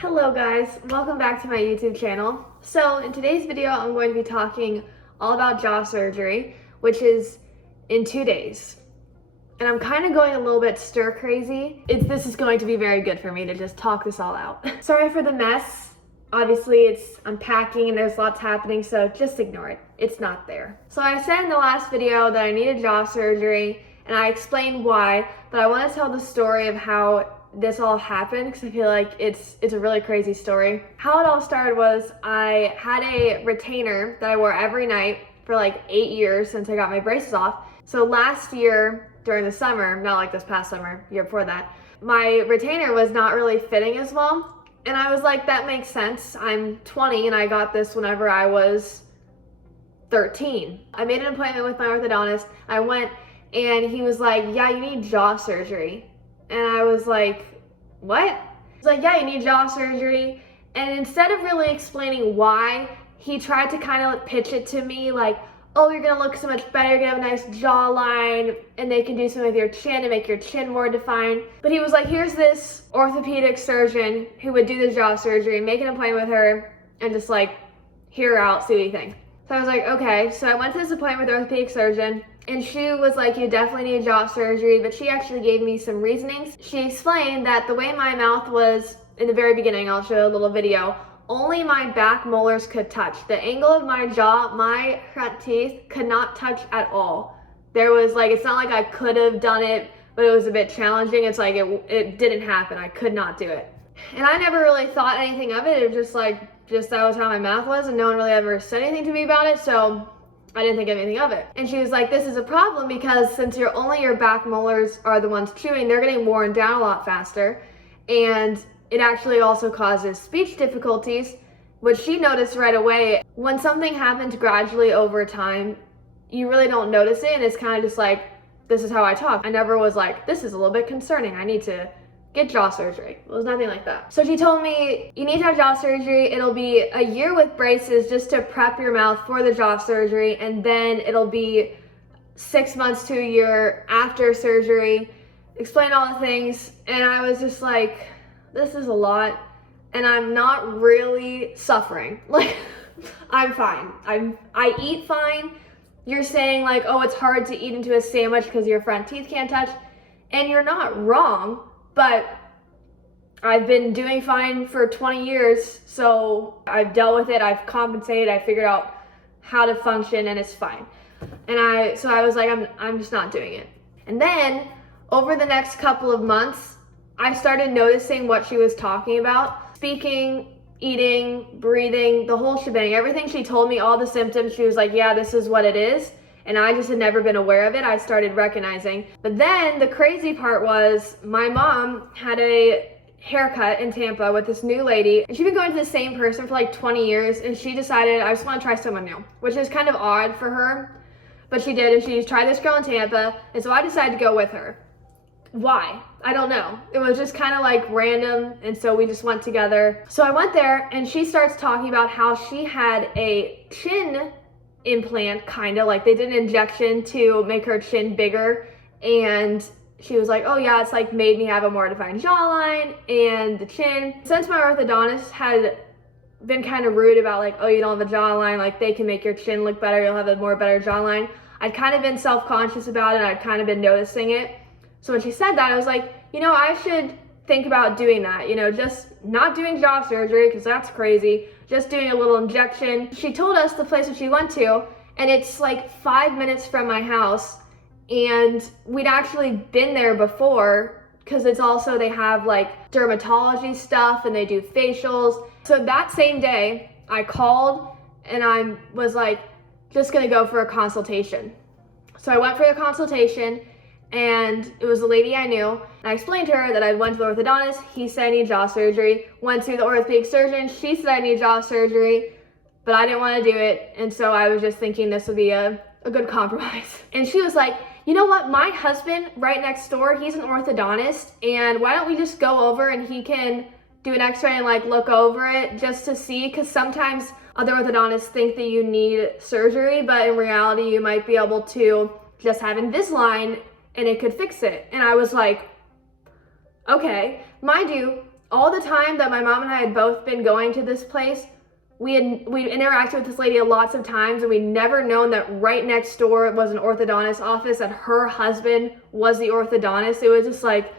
Hello guys, welcome back to my YouTube channel. So in today's video, I'm going to be talking all about jaw surgery, which is in 2 days. And I'm kind of going a little bit stir crazy. This is going to be very good for me to just talk this all out. Sorry for the mess. Obviously I'm packing and there's lots happening, so just ignore it. It's not there. So I said in the last video that I needed jaw surgery and I explained why, but I want to tell the story of how this all happened because I feel like it's a really crazy story. How it all started was I had a retainer that I wore every night for like 8 years since I got my braces off. So last year during the summer, not like this past summer, year before that, my retainer was not really fitting as well. And I was like, that makes sense. I'm 20 and I got this whenever I was 13. I made an appointment with my orthodontist. I went and he was like, yeah, you need jaw surgery. And I was like, what? He's like, yeah, you need jaw surgery. And instead of really explaining why, he tried to kind of pitch it to me like, oh, you're gonna look so much better, you're gonna have a nice jawline, and they can do something with your chin to make your chin more defined. But he was like, here's this orthopedic surgeon who would do the jaw surgery, make an appointment with her, and just like, hear her out, see what you think. So I was like, okay. So I went to this appointment with the orthopedic surgeon, and she was like, you definitely need jaw surgery, but she actually gave me some reasonings. She explained that the way my mouth was in the very beginning, I'll show a little video, only my back molars could touch. The angle of my jaw, my front teeth could not touch at all. There was like, it's not like I could have done it, but it was a bit challenging. It's like, it didn't happen. I could not do it. And I never really thought anything of it. It was just like, that was how my mouth was, and no one really ever said anything to me about it, so I didn't think anything of it. And she was like, this is a problem because since only your back molars are the ones chewing, they're getting worn down a lot faster, and it actually also causes speech difficulties, which she noticed right away. When something happens gradually over time, you really don't notice it, and it's kind of just like, this is how I talk. I never was like, this is a little bit concerning, I need to get jaw surgery. It was nothing like that. So she told me, you need to have jaw surgery. It'll be a year with braces just to prep your mouth for the jaw surgery, and then it'll be 6 months to a year after surgery. Explain all the things, and I was just like, this is a lot, and I'm not really suffering. Like, I'm fine. I eat fine. You're saying like, oh, it's hard to eat into a sandwich because your front teeth can't touch, and you're not wrong. But I've been doing fine for 20 years, so I've dealt with it, I've compensated, I figured out how to function, and it's fine. And so I was like, I'm just not doing it. And then, over the next couple of months, I started noticing what she was talking about. Speaking, eating, breathing, the whole shebang, everything she told me, all the symptoms, she was like, yeah, this is what it is. And I just had never been aware of it. I started recognizing. But then the crazy part was my mom had a haircut in Tampa with this new lady, and she'd been going to the same person for like 20 years, and she decided, I just want to try someone new, which is kind of odd for her, but she did, and she tried this girl in Tampa, and so I decided to go with her. Why? I don't know. It was just kind of like random, and so we just went together. So I went there, and she starts talking about how she had a chin implant, kind of like they did an injection to make her chin bigger, and she was like, oh yeah, it's like made me have a more defined jawline and the chin. Since my orthodontist had been kind of rude about like, oh, you don't have a jawline, like they can make your chin look better, you'll have a more better jawline, I'd kind of been self-conscious about it, I'd kind of been noticing it. So when she said that, I was like, you know, I should think about doing that, you know, just not doing jaw surgery because that's crazy, just doing a little injection. She told us the place that she went to, and it's like 5 minutes from my house, and we'd actually been there before because it's also, they have like dermatology stuff and they do facials. So that same day I called and I was like, just gonna go for a consultation. So I went for the consultation, and it was a lady I knew, and I explained to her that I went to the orthodontist, he said I need jaw surgery, went to the orthopedic surgeon, she said I need jaw surgery, but I didn't want to do it, and so I was just thinking this would be a good compromise. And she was like, you know what, my husband right next door, he's an orthodontist, and why don't we just go over and he can do an x-ray and like look over it just to see, because sometimes other orthodontists think that you need surgery, but in reality you might be able to just have Invisalign and it could fix it. And I was like, okay. Mind you, All the time that my mom and I had both been going to this place, we interacted with this lady lots of times, and we'd never known that right next door was an orthodontist office, that her husband was the orthodontist. It was just like,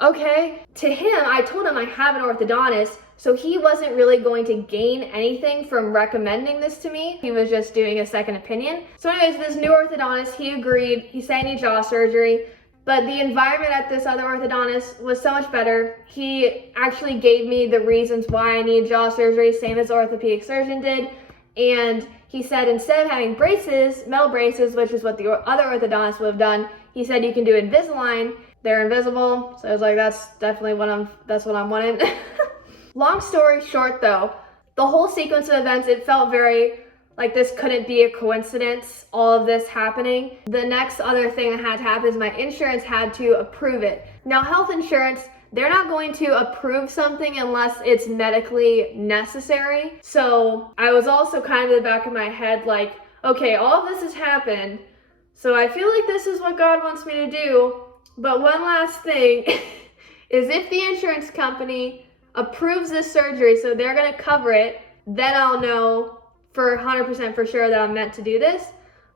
okay. To him, I told him I have an orthodontist, so he wasn't really going to gain anything from recommending this to me. He was just doing a second opinion. So anyways, this new orthodontist, he agreed. He said I need jaw surgery. But the environment at this other orthodontist was so much better. He actually gave me the reasons why I need jaw surgery, same as the orthopedic surgeon did. And he said instead of having braces, metal braces, which is what the other orthodontist would have done, he said you can do Invisalign. They're invisible. So I was like, that's definitely that's what I'm wanting. Long story short though, the whole sequence of events, it felt very like this couldn't be a coincidence, all of this happening. The next other thing that had to happen is my insurance had to approve it. Now, health insurance, they're not going to approve something unless it's medically necessary. So I was also kind of in the back of my head like, okay, all of this has happened, so I feel like this is what God wants me to do. But one last thing is if the insurance company approves this surgery, so they're gonna cover it, then I'll know for 100% for sure that I'm meant to do this,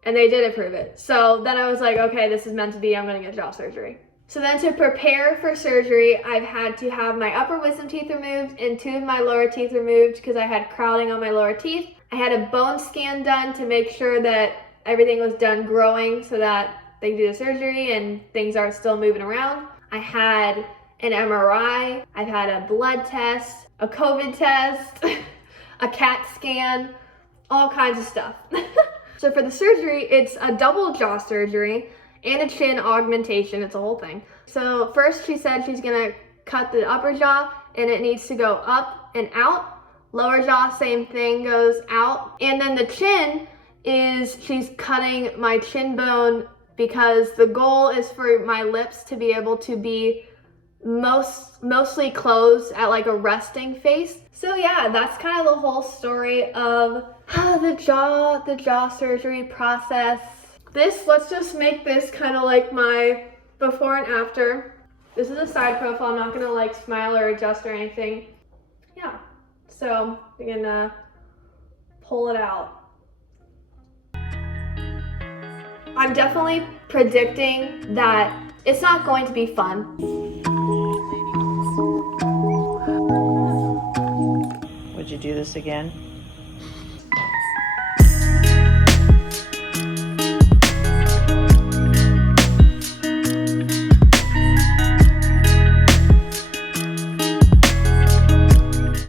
and they did approve it. So then I was like, okay, this is meant to be, I'm gonna get jaw surgery. So then to prepare for surgery, I've had to have my upper wisdom teeth removed and 2 of my lower teeth removed because I had crowding on my lower teeth. I had a bone scan done to make sure that everything was done growing so that they can do the surgery and things aren't still moving around. I had an MRI, I've had a blood test, a COVID test, a CAT scan, all kinds of stuff. So for the surgery, it's a double jaw surgery and a chin augmentation. It's a whole thing. So first she said she's gonna cut the upper jaw and it needs to go up and out. Lower jaw, same thing, goes out. And then the chin is she's cutting my chin bone because the goal is for my lips to be able to be mostly closed at like a resting face. So yeah, that's kind of the whole story of the jaw surgery process. Let's just make this kind of like my before and after. This is a side profile. I'm not gonna like smile or adjust or anything. Yeah, so we're gonna pull it out. I'm definitely predicting that it's not going to be fun. Would you do this again?